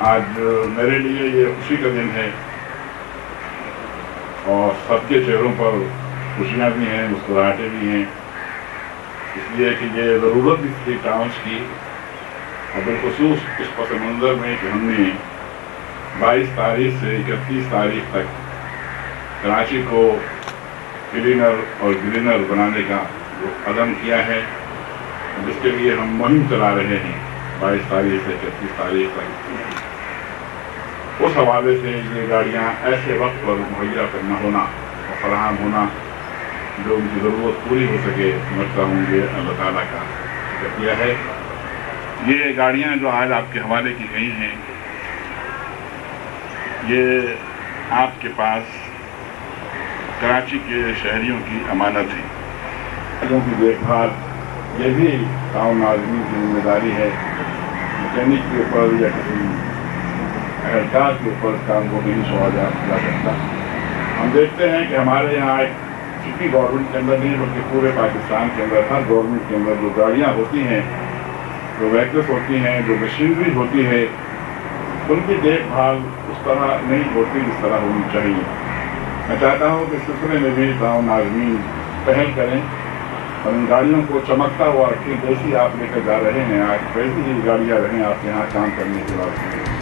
आज मेरे लिए ये खुशी का दिन है और सबके चेहरों पर खुशियाँ भी हैं, मुस्कुराहटें भी हैं, इसलिए कि ये ज़रूरत भी थी टाउन्स की। और बिलखुसूस इस पस मंज़र में कि हमने 22 तारीख से 31 तारीख तक कराची को क्लीनर और ग्रीनर बनाने का जो कदम किया है, जिसके लिए हम मुहिम चला रहे हैं 22 तारीख से 31 तारीख तक। उस हवाले से ये गाड़ियाँ ऐसे वक्त पर मुहैया करना होना और फराहम होना जो उनकी ज़रूरत पूरी हो सके, समझता हूँ ये अल्लाह ताला का शुक्रिया है। ये गाड़ियाँ जो आज आपके हवाले की गई हैं, ये आपके पास कराची के शहरियों की अमानत है। लोगों की देखभाल ये भी टाउन आदमी की जिम्मेदारी है। मैकेनिक के ऊपर या किसी एहलकार के ऊपर काम को नहीं सौंपा जा सकता। हम देखते हैं कि हमारे यहाँ एक सिटी गवर्नमेंट के अंदर नहीं बल्कि पूरे पाकिस्तान के अंदर हर गवर्नमेंट के अंदर जो गाड़ियाँ होती हैं, जो व्हीकल्स होती हैं, जो मशीनरी होती है, उनकी देखभाल उस तरह नहीं होती जिस तरह होनी चाहिए। मैं चाहता हूँ कि इस सिलसिले में भी टाउन नाज़रीन पहल करें और इन गाड़ियों को चमकता हुआ रखें। जैसी आप लेकर जा रहे हैं आज, वैसी ही गाड़ियाँ रहें आपके यहाँ काम करने के बाद।